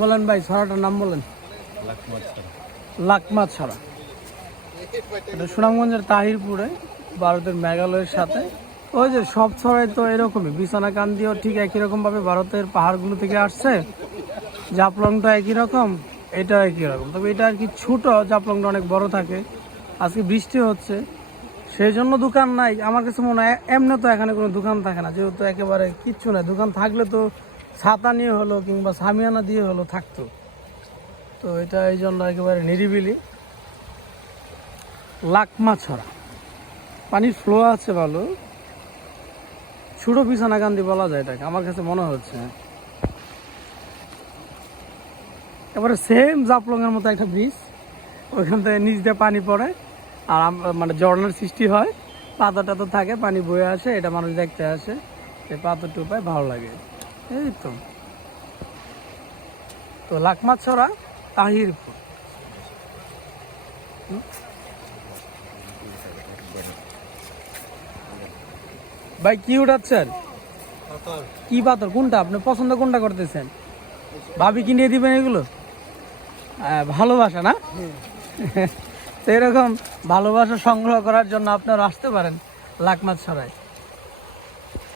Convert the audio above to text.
বলেন ভাই ছড়াটার নাম বলেন। লাকমাত ছড়া এটা সুনামগঞ্জের তাহিরপুরে, ভারতের মেঘালয়ের সাথে। ওই যে সব ছড়াই তো এরকমই, বিছানা কান্দিও ঠিক একই রকম ভাবে ভারতের পাহাড়গুলো থেকে আসছে। জাপলংটা একই রকম, এটা একই রকম। তবে এটা আর কি ছোট জাপলংটা অনেক বড় থাকে। আজকে বৃষ্টি হচ্ছে সেই জন্য দোকান নাই। আমার কাছে মনে হয় এমনি তো এখানে কোনো দোকান থাকে না, যেহেতু একেবারে কিচ্ছু নাই। দোকান থাকলে তো ছাতা নিয়ে হলো কিংবা সামিয়ানা দিয়ে হলো থাকতো। তো এটা এই জন্য একেবারে নিরিবিলি। লাকমা ছড়া। পানির ফ্লো আছে ভালো। ছোট বিছানা কান্দি বলা যায় এটাকে, আমার কাছে মনে হচ্ছে। এবারে সেম জাপলংয়ের মতো একটা ব্রিজ ওইখান থেকে নিচ দিয়ে পানি পড়ে। আর মানে ঝর্ণার সৃষ্টি হয়। পাতাটা তো থাকে, পানি বয়ে আসে, এটা মানুষ দেখতে আসে। এই পাথর টুপায় ভালো লাগে। এই তো তো লাকমা ছড়া তাহিরপুর। ভাই কি উঠাচ্ছেন? কি পাথর কোনটা? আপনি পছন্দ কোনটা করতেছেন? ভাবি কিনে দিবেন এগুলো? ভালোবাসা না? তো এরকম ভালোবাসা সংগ্রহ করার জন্য আপনারা আসতে পারেন লাকমাত ছড়ায়